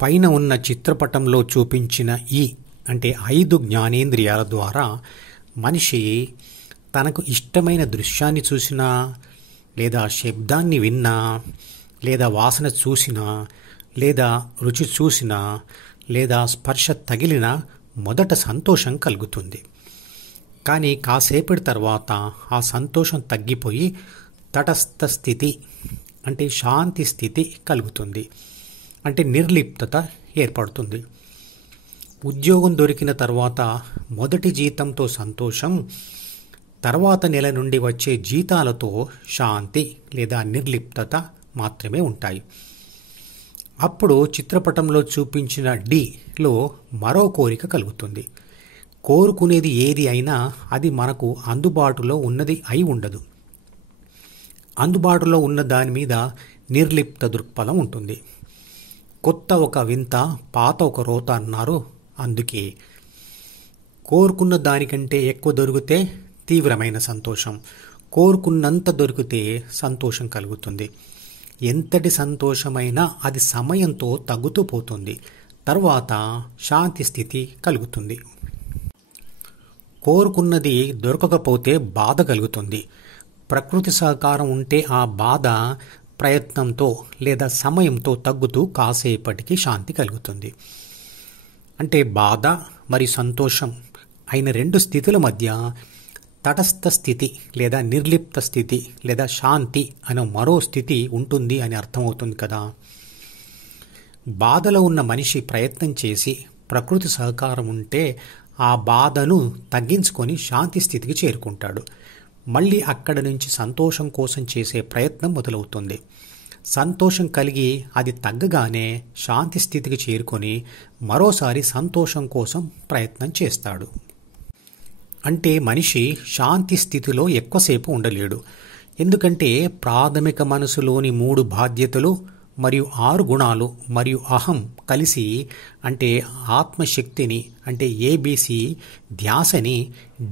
పైన ఉన్న చిత్రపటంలో చూపించిన ఈ అంటే 5 జ్ఞానేంద్రియాల ద్వారా మనిషి తనకు ఇష్టమైన దృశ్యాన్ని చూసినా, లేదా శబ్దాన్ని విన్నా, లేదా వాసన చూసినా, లేదా రుచి చూసినా, లేదా స్పర్శ తగిలినా మొదట సంతోషం కలుగుతుంది. కానీ కాసేపటి తర్వాత ఆ సంతోషం తగ్గిపోయి తటస్థ స్థితి అంటే శాంతి స్థితి కలుగుతుంది. అంటే నిర్లిప్తత ఏర్పడుతుంది. ఉద్యోగం దొరికిన తర్వాత మొదటి జీతంతో సంతోషం, తర్వాత నెల నుండి వచ్చే జీతాలతో శాంతి లేదా నిర్లిప్తత మాత్రమే ఉంటాయి. అప్పుడు చిత్రపటంలో చూపించిన డిలో మరో కోరిక కలుగుతుంది. కోరుకునేది ఏది అయినా అది మనకు అందుబాటులో ఉన్నది అయి ఉండదు. అందుబాటులో ఉన్న దాని మీద నిర్లిప్త దృక్పథం ఉంటుంది. కొత్త ఒక వింత, పాత ఒక రోత అన్నారు. అందుకే కోరుకున్న దానికంటే ఎక్కువ దొరికితే తీవ్రమైన సంతోషం, కోరుకున్నంత దొరికితే సంతోషం కలుగుతుంది. ఎంతటి సంతోషమైనా అది సమయంతో తగ్గుతూ పోతుంది. తర్వాత శాంతి స్థితి కలుగుతుంది. కోరుకున్నది దొరకకపోతే బాధ కలుగుతుంది. ప్రకృతి సహకారం ఉంటే ఆ బాధ ప్రయత్నంతో లేదా సమయంతో తగ్గుతూ కాసేపటికి శాంతి కలుగుతుంది. అంటే బాధ మరియు సంతోషం అయిన 2 స్థితుల మధ్య తటస్థ స్థితి లేదా నిర్లిప్త స్థితి లేదా శాంతి అనే మరో స్థితి ఉంటుంది అని అర్థమవుతుంది కదా. బాధలో ఉన్న మనిషి ప్రయత్నం చేసి ప్రకృతి సహకారం ఉంటే ఆ బాధను తగ్గించుకొని శాంతి స్థితికి చేరుకుంటాడు. మళ్ళీ అక్కడి నుంచి సంతోషం కోసం చేసే ప్రయత్నం మొదలవుతుంది. సంతోషం కలిగి అది తగ్గగానే శాంతి స్థితికి చేరుకొని మరోసారి సంతోషం కోసం ప్రయత్నం చేస్తాడు. అంటే మనిషి శాంతి స్థితిలో ఎక్కువసేపు ఉండలేడు. ఎందుకంటే ప్రాథమిక మనసులోని 3 బాధ్యతలు మరియు 6 గుణాలు మరియు అహం కలిసి అంటే ఆత్మశక్తిని అంటే ఏబీసీ ధ్యాసని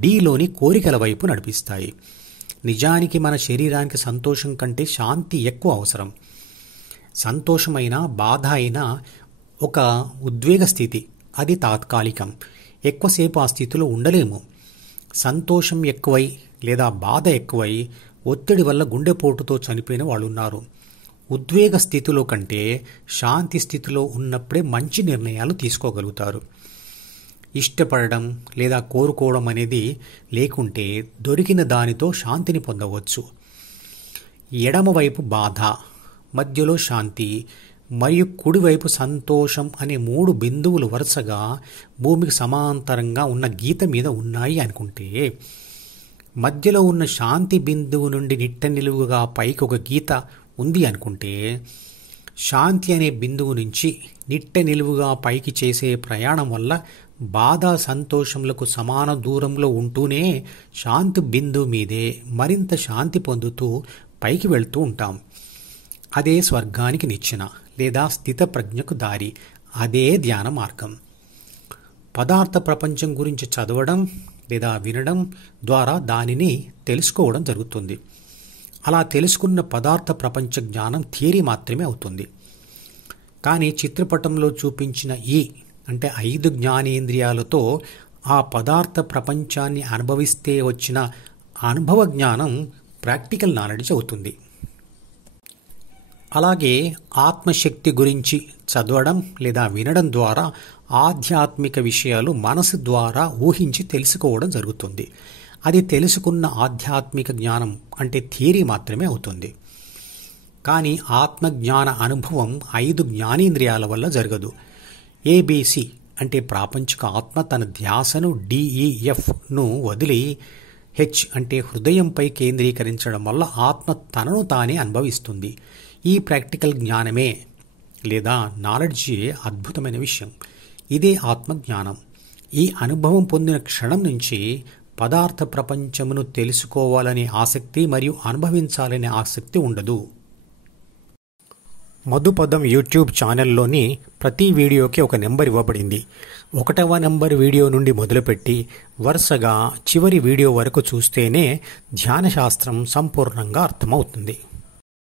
డీలోని కోరికల వైపు నడిపిస్తాయి. నిజానికి మన శరీరానికి సంతోషం కంటే శాంతి ఎక్కువ అవసరం. సంతోషమైన బాధ అయినా ఒక ఉద్వేగ స్థితి, అది తాత్కాలికం. ఎక్కువసేపు ఆ స్థితిలో ఉండలేము. సంతోషం ఎక్కువై లేదా బాధ ఎక్కువై ఒత్తిడి వల్ల గుండెపోటుతో చనిపోయిన వాళ్ళు ఉన్నారు. ఉద్వేగ స్థితిలో కంటే శాంతి స్థితిలో ఉన్నప్పుడే మంచి నిర్ణయాలు తీసుకోగలుగుతారు. ఇష్టపడడం లేదా కోరుకోవడం అనేది లేకుంటే దొరికిన దానితో శాంతిని పొందవచ్చు. ఎడమవైపు బాధ, మధ్యలో శాంతి మరియు కుడివైపు సంతోషం అనే 3 బిందువులు వరుసగా భూమికి సమాంతరంగా ఉన్న గీత మీద ఉన్నాయి అనుకుంటే, మధ్యలో ఉన్న శాంతి బిందువు నుండి నిట్ట నిలువుగా పైకి ఒక గీత ఉంది అనుకుంటే, శాంతి అనే బిందువు నుంచి నిట్ట నిలువుగా పైకి చేసే ప్రయాణం వల్ల బాధ సంతోషములకు సమాన దూరంలో ఉంటూనే శాంతి బిందువు మీదే మరింత శాంతి పొందుతూ పైకి వెళ్తూ ఉంటాం. అదే స్వర్గానికి నిచ్చెన లేదా స్థిత ప్రజ్ఞకు దారి. అదే ధ్యాన మార్గం. పదార్థ ప్రపంచం గురించి చదవడం లేదా వినడం ద్వారా దానిని తెలుసుకోవడం జరుగుతుంది. అలా తెలుసుకున్న పదార్థ ప్రపంచ జ్ఞానం థియరీ మాత్రమే అవుతుంది. కానీ చిత్రపటంలో చూపించిన ఈ అంటే 5 జ్ఞానేంద్రియాలతో ఆ పదార్థ ప్రపంచాన్ని అనుభవిస్తే వచ్చిన అనుభవ జ్ఞానం ప్రాక్టికల్ నాలెడ్జ్ అవుతుంది. అలాగే ఆత్మశక్తి గురించి చదవడం లేదా వినడం ద్వారా ఆధ్యాత్మిక విషయాలు మనసు ద్వారా ఊహించి తెలుసుకోవడం జరుగుతుంది. అది తెలుసుకున్న ఆధ్యాత్మిక జ్ఞానం అంటే థియరీ మాత్రమే అవుతుంది. కానీ ఆత్మజ్ఞాన అనుభవం 5 జ్ఞానేంద్రియాల వల్ల జరగదు. ఏబీసీ అంటే ప్రాపంచిక ఆత్మ తన ధ్యాసను డిఈఎఫ్ను వదిలి హెచ్ అంటే హృదయంపై కేంద్రీకరించడం వల్ల ఆత్మ తనను తానే అనుభవిస్తుంది. ఈ ప్రాక్టికల్ జ్ఞానమే లేదా నాలెడ్జే అద్భుతమైన విషయం. ఇదే ఆత్మజ్ఞానం. ఈ అనుభవం పొందిన క్షణం నుంచి పదార్థ ప్రపంచమును తెలుసుకోవాలనే ఆసక్తి మరియు అనుభవించాలనే ఆసక్తి ఉండదు. మధుపదం యూట్యూబ్ ఛానల్లోని ప్రతి వీడియోకి ఒక నెంబర్ ఇవ్వబడింది. 1వ నెంబర్ వీడియో నుండి మొదలుపెట్టి వరుసగా చివరి వీడియో వరకు చూస్తేనే ధ్యానశాస్త్రం సంపూర్ణంగా అర్థమవుతుంది.